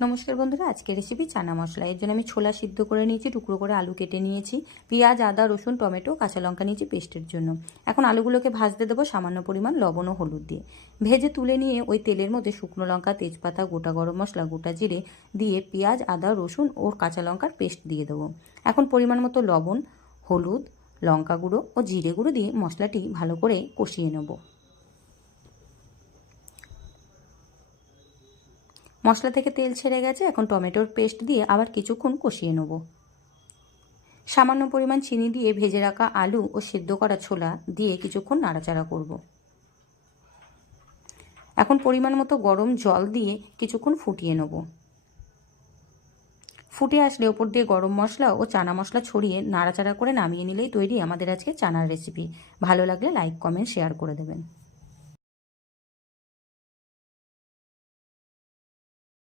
নমস্কার বন্ধুরা, আজকের রেসিপি চানা মশলা। এর জন্য আমি ছোলা সিদ্ধ করে নিয়েছি, টুকরো করে আলু কেটে নিয়েছি, পেঁয়াজ, আদা, রসুন, টমেটো, কাঁচা লঙ্কা নিয়েছি পেস্টের জন্য। এখন আলুগুলোকে ভাজতে দেবো সামান্য পরিমাণ লবণ ও হলুদ দিয়ে। ভেজে তুলে নিয়ে ওই তেলের মধ্যে শুকনো লঙ্কা, তেজপাতা, গোটা গরম মশলা, গোটা জিরে দিয়ে পেঁয়াজ, আদা, রসুন ও কাঁচা লঙ্কার পেস্ট দিয়ে দেবো। এখন পরিমাণ মতো লবণ, হলুদ, লঙ্কা গুঁড়ো ও জিরে গুঁড়ো দিয়ে মশলাটি ভালো করে কষিয়ে নেব। মশলা থেকে তেল ছেড়ে গেছে, এখন টমেটোর পেস্ট দিয়ে আবার কিছুক্ষণ কষিয়ে নেব। সামান্য পরিমাণ চিনি দিয়ে ভেজে রাখা আলু ও সিদ্ধ করা ছোলা দিয়ে কিছুক্ষণ নাড়াচাড়া করব। এখন পরিমাণ মতো গরম জল দিয়ে কিছুক্ষণ ফুটিয়ে নেব। ফুটে আসলে ওপর দিয়ে গরম মশলা ও চানা মশলা ছড়িয়ে নাড়াচাড়া করে নামিয়ে নিলেই তৈরি আমাদের আজকে চানার রেসিপি। ভালো লাগলে লাইক, কমেন্ট, শেয়ার করে দেবেন।